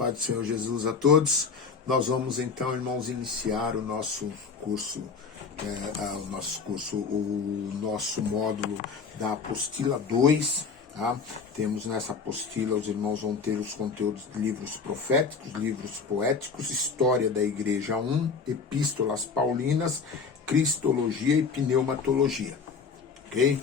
paz do Senhor Jesus a todos. Nós vamos então, irmãos, iniciar o nosso curso, o nosso módulo da apostila 2. Tá? Temos nessa apostila, os irmãos vão ter os conteúdos de livros proféticos, livros poéticos, história da igreja 1, epístolas paulinas, cristologia e pneumatologia. Ok?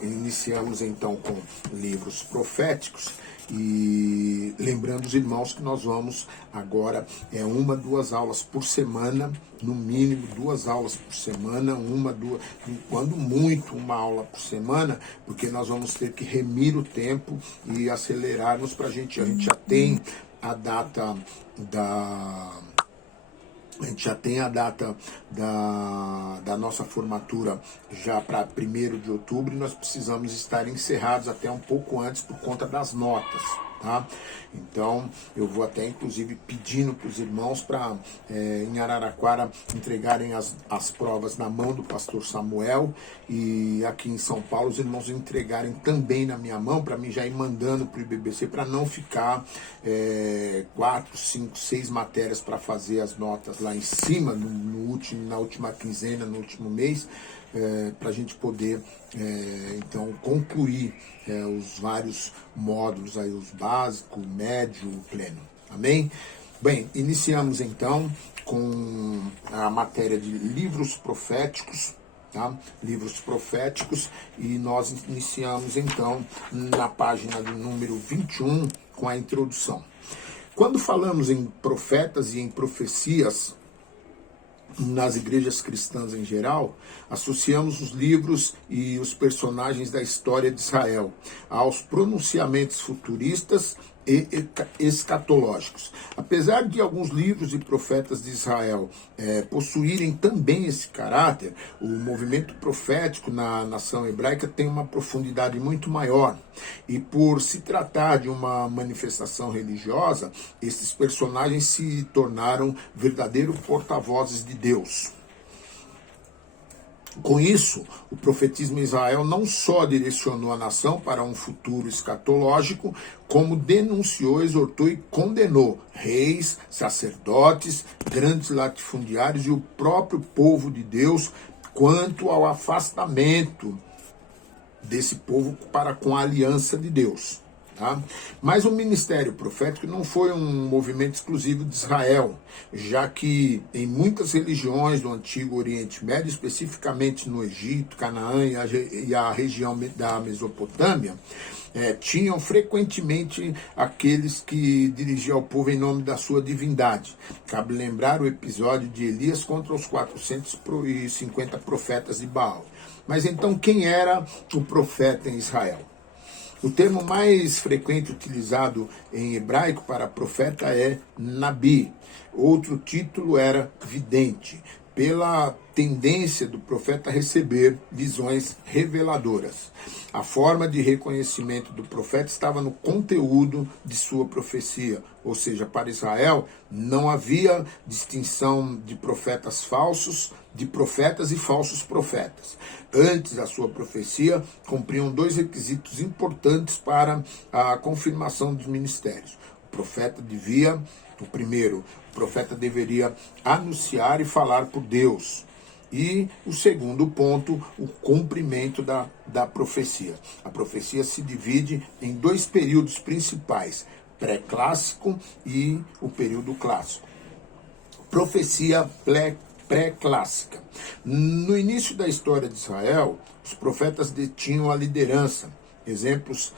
Iniciamos então com livros proféticos e lembrando os irmãos que nós vamos agora, 1-2 aulas por semana, no mínimo 2 aulas por semana, quando muito uma aula por semana, porque nós vamos ter que remir o tempo e acelerarmos para a gente já tem a data da nossa formatura já para 1º de outubro e nós precisamos estar encerrados até um pouco antes por conta das notas. Tá? Então, eu vou até inclusive pedindo para os irmãos para em Araraquara entregarem as provas na mão do pastor Samuel e aqui em São Paulo os irmãos entregarem também na minha mão para mim já ir mandando para o IBBC para não ficar 4, 5, 6 matérias para fazer as notas lá em cima na última quinzena, no último mês. Para a gente poder, então, concluir os vários módulos, aí, os básico, o médio, o pleno. Amém? Bem, iniciamos, então, com a matéria de livros proféticos, tá? Livros proféticos, e nós iniciamos, então, na página do número 21, com a introdução. Quando falamos em profetas e em profecias, nas igrejas cristãs em geral, associamos os livros e os personagens da história de Israel aos pronunciamentos futuristas e escatológicos. Apesar de alguns livros e profetas de Israel possuírem também esse caráter, o movimento profético na nação hebraica tem uma profundidade muito maior. E por se tratar de uma manifestação religiosa, esses personagens se tornaram verdadeiros porta-vozes de Deus. Com isso, o profetismo em Israel não só direcionou a nação para um futuro escatológico, como denunciou, exortou e condenou reis, sacerdotes, grandes latifundiários e o próprio povo de Deus quanto ao afastamento desse povo para com a aliança de Deus. Tá? Mas o ministério profético não foi um movimento exclusivo de Israel, já que em muitas religiões do Antigo Oriente Médio, especificamente no Egito, Canaã e a região da Mesopotâmia, tinham frequentemente aqueles que dirigiam ao povo em nome da sua divindade. Cabe lembrar o episódio de Elias contra os 450 profetas de Baal. Mas então quem era o profeta em Israel? O termo mais frequente utilizado em hebraico para profeta é Nabi. Outro título era vidente, pela tendência do profeta a receber visões reveladoras. A forma de reconhecimento do profeta estava no conteúdo de sua profecia, ou seja, para Israel não havia distinção de profetas falsos, de profetas e falsos profetas. Antes da sua profecia, cumpriam 2 requisitos importantes para a confirmação dos ministérios. O primeiro, o profeta deveria anunciar e falar por Deus. E o segundo ponto, o cumprimento da profecia. A profecia se divide em 2 períodos principais, pré-clássico e o período clássico. Profecia pré-clássica. No início da história de Israel, os profetas detinham a liderança. Exemplos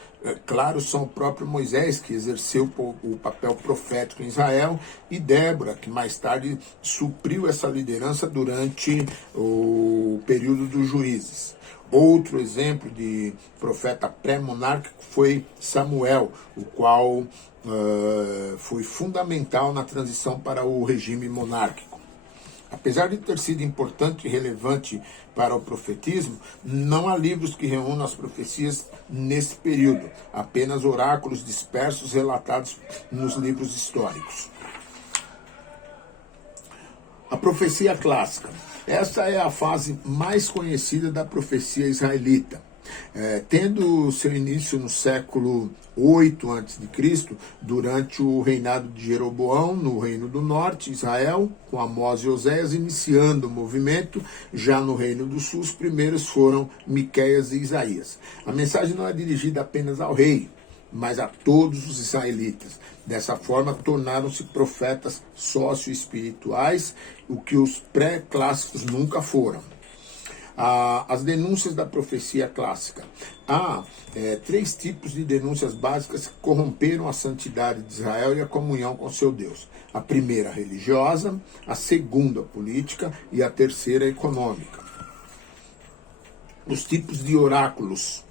claros são o próprio Moisés, que exerceu o papel profético em Israel, e Débora, que mais tarde supriu essa liderança durante o período dos juízes. Outro exemplo de profeta pré-monárquico foi Samuel, o qual foi fundamental na transição para o regime monárquico. Apesar de ter sido importante e relevante para o profetismo, não há livros que reúnam as profecias nesse período, apenas oráculos dispersos relatados nos livros históricos. A profecia clássica. Essa é a fase mais conhecida da profecia israelita. Tendo seu início no século 8 a.C., durante o reinado de Jeroboão, no Reino do Norte, Israel, com Amós e Oséias, iniciando o movimento. Já no Reino do Sul, os primeiros foram Miqueias e Isaías. A mensagem não é dirigida apenas ao rei, mas a todos os israelitas. Dessa forma, tornaram-se profetas sócio-espirituais, o que os pré-clássicos nunca foram. As denúncias da profecia clássica. Há 3 tipos de denúncias básicas que corromperam a santidade de Israel e a comunhão com seu Deus. A primeira, religiosa; a segunda, política; e a terceira, econômica. Os tipos de oráculos,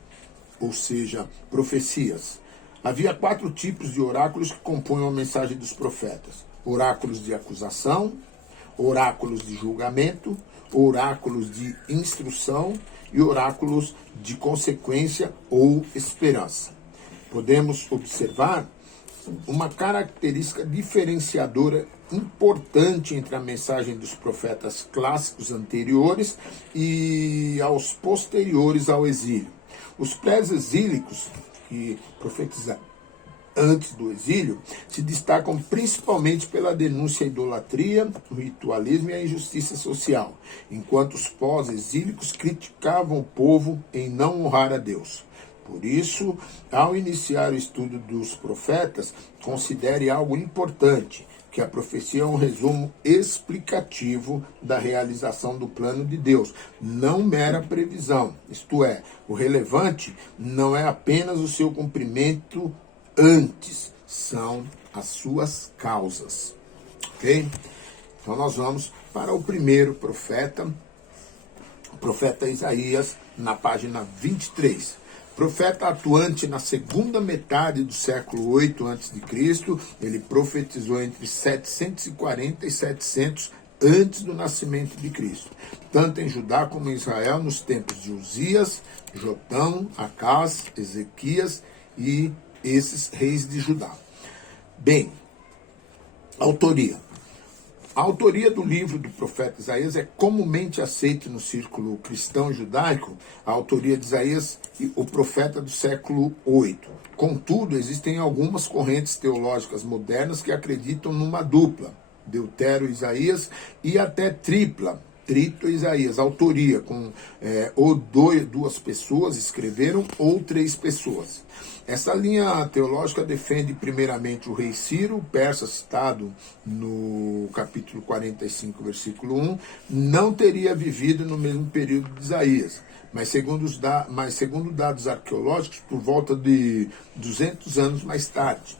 ou seja, profecias. Havia 4 tipos de oráculos que compunham a mensagem dos profetas: oráculos de acusação, oráculos de julgamento, oráculos de instrução e oráculos de consequência ou esperança. Podemos observar uma característica diferenciadora importante entre a mensagem dos profetas clássicos anteriores e aos posteriores ao exílio. Os pré-exílicos, que profetizaram antes do exílio, se destacam principalmente pela denúncia à idolatria, o ritualismo e a injustiça social, enquanto os pós-exílicos criticavam o povo em não honrar a Deus. Por isso, ao iniciar o estudo dos profetas, considere algo importante, que a profecia é um resumo explicativo da realização do plano de Deus, não mera previsão. Isto é, o relevante não é apenas o seu cumprimento antes, são as suas causas. Ok? Então nós vamos para o primeiro profeta, o profeta Isaías, na página 23. Profeta atuante na segunda metade do século 8 a.C., ele profetizou entre 740 e 700 antes do nascimento de Cristo, tanto em Judá como em Israel, nos tempos de Uzias, Jotão, Acás, Ezequias e esses reis de Judá. Bem, autoria. A autoria do livro do profeta Isaías é comumente aceita no círculo cristão judaico, a autoria de Isaías e o profeta do século 8. Contudo, existem algumas correntes teológicas modernas que acreditam numa dupla, Deutero Isaías, e até tripla, Trito Isaías, autoria, com ou 2 pessoas escreveram ou 3 pessoas. Essa linha teológica defende primeiramente o rei Ciro, persa, citado no capítulo 45, versículo 1, não teria vivido no mesmo período de Isaías, mas segundo dados arqueológicos, por volta de 200 anos mais tarde.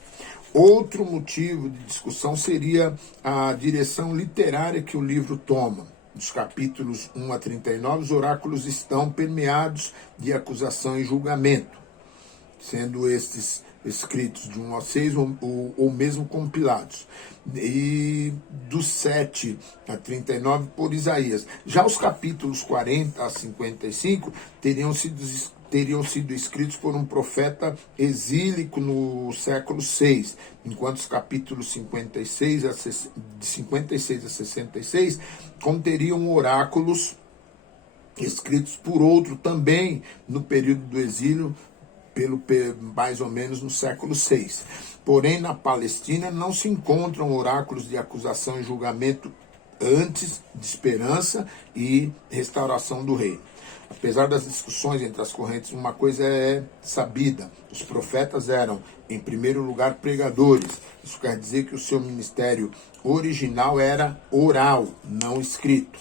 Outro motivo de discussão seria a direção literária que o livro toma. Dos capítulos 1 a 39, os oráculos estão permeados de acusação e julgamento, sendo estes escritos de 1 a 6 ou mesmo compilados. E dos 7 a 39 por Isaías. Já os capítulos 40 a 55 teriam sido escritos por um profeta exílico no século 6, enquanto os capítulos 56 a 66 conteriam oráculos escritos por outro também no período do exílio, mais ou menos no século 6. Porém, na Palestina não se encontram oráculos de acusação e julgamento antes de esperança e restauração do reino. Apesar das discussões entre as correntes, uma coisa é sabida: os profetas eram, em primeiro lugar, pregadores. Isso quer dizer que o seu ministério original era oral, não escrito.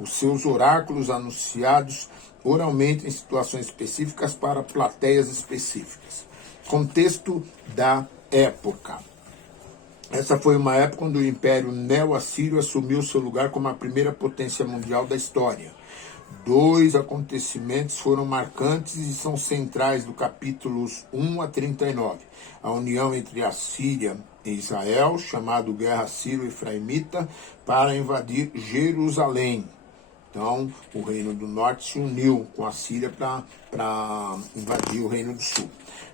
Os seus oráculos anunciados oralmente em situações específicas para plateias específicas. Contexto da época. Essa foi uma época onde o Império Neo-Assírio assumiu seu lugar como a primeira potência mundial da história. 2 acontecimentos foram marcantes e são centrais do capítulos 1 a 39. A união entre a Síria e Israel, chamado Guerra Sírio-Efraimita, para invadir Jerusalém. Então, o Reino do Norte se uniu com a Síria para invadir o Reino do Sul.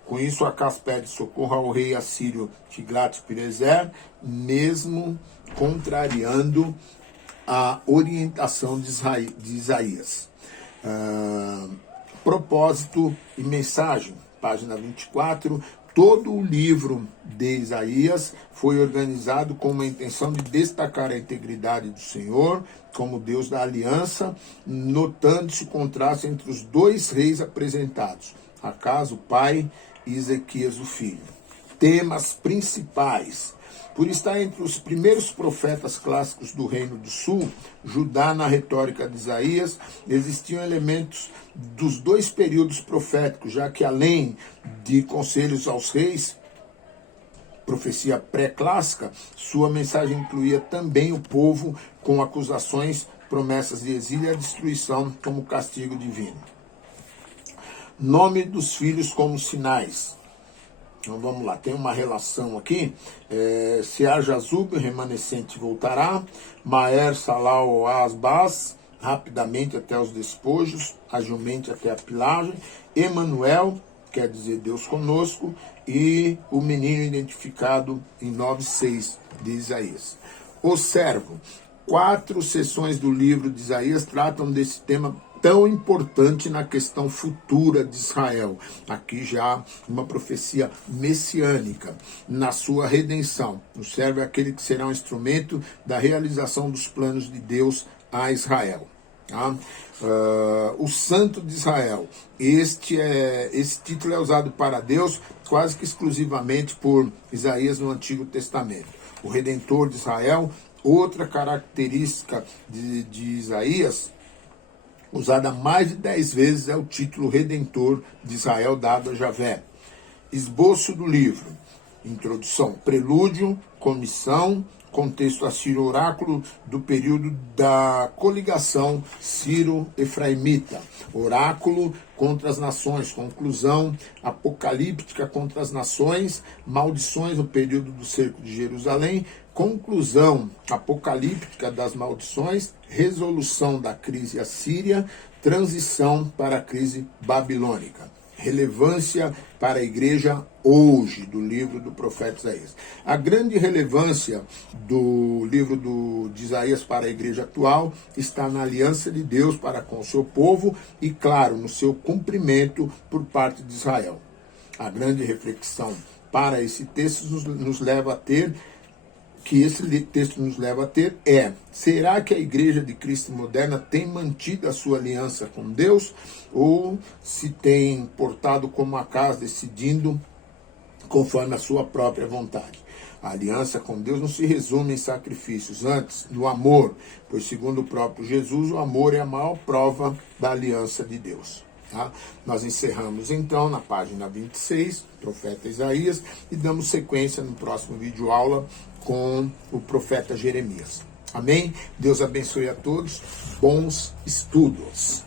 Com isso, Acás pede socorro ao rei assírio Tiglat-Pileser, mesmo contrariando a orientação de Isaías. Propósito e mensagem, página 24. Todo o livro de Isaías foi organizado com a intenção de destacar a integridade do Senhor como Deus da aliança, notando-se o contraste entre os dois reis apresentados, Acaz, o pai, e Ezequias, o filho. Temas principais. Por estar entre os primeiros profetas clássicos do Reino do Sul, Judá, na retórica de Isaías, existiam elementos dos dois períodos proféticos, já que além de conselhos aos reis, profecia pré-clássica, sua mensagem incluía também o povo com acusações, promessas de exílio e a destruição como castigo divino. Nome dos filhos como sinais. Então vamos lá, tem uma relação aqui. Sear-Jazub, remanescente, voltará. Maer, Salal, Asbaz, rapidamente até os despojos. Ajumente até a pilagem. Emanuel, quer dizer Deus conosco. E o menino identificado em 9:6 de Isaías. O servo. 4 sessões do livro de Isaías tratam desse tema tão importante na questão futura de Israel. Aqui já uma profecia messiânica na sua redenção. O servo é aquele que será um instrumento da realização dos planos de Deus a Israel. Tá? O Santo de Israel. Esse título é usado para Deus quase que exclusivamente por Isaías no Antigo Testamento. O Redentor de Israel, outra característica de Isaías, usada mais de 10 vezes, é o título Redentor de Israel dado a Javé. Esboço do livro. Introdução. Prelúdio, comissão, contexto assírio, oráculo do período da coligação Ciro-Efraimita. Oráculo contra as nações. Conclusão apocalíptica contra as nações. Maldições no período do cerco de Jerusalém. Conclusão apocalíptica das maldições, resolução da crise assíria, transição para a crise babilônica. Relevância para a igreja hoje, do livro do profeta Isaías. A grande relevância do livro de Isaías para a igreja atual está na aliança de Deus para com o seu povo e, claro, no seu cumprimento por parte de Israel. A grande reflexão para esse texto nos leva a ter será que a igreja de Cristo moderna tem mantido a sua aliança com Deus ou se tem portado como Acaz, decidindo conforme a sua própria vontade? A aliança com Deus não se resume em sacrifícios, antes no amor, pois segundo o próprio Jesus, o amor é a maior prova da aliança de Deus. Tá? Nós encerramos então na página 26, profeta Isaías, e damos sequência no próximo vídeo aula com o profeta Jeremias. Amém? Deus abençoe a todos. Bons estudos.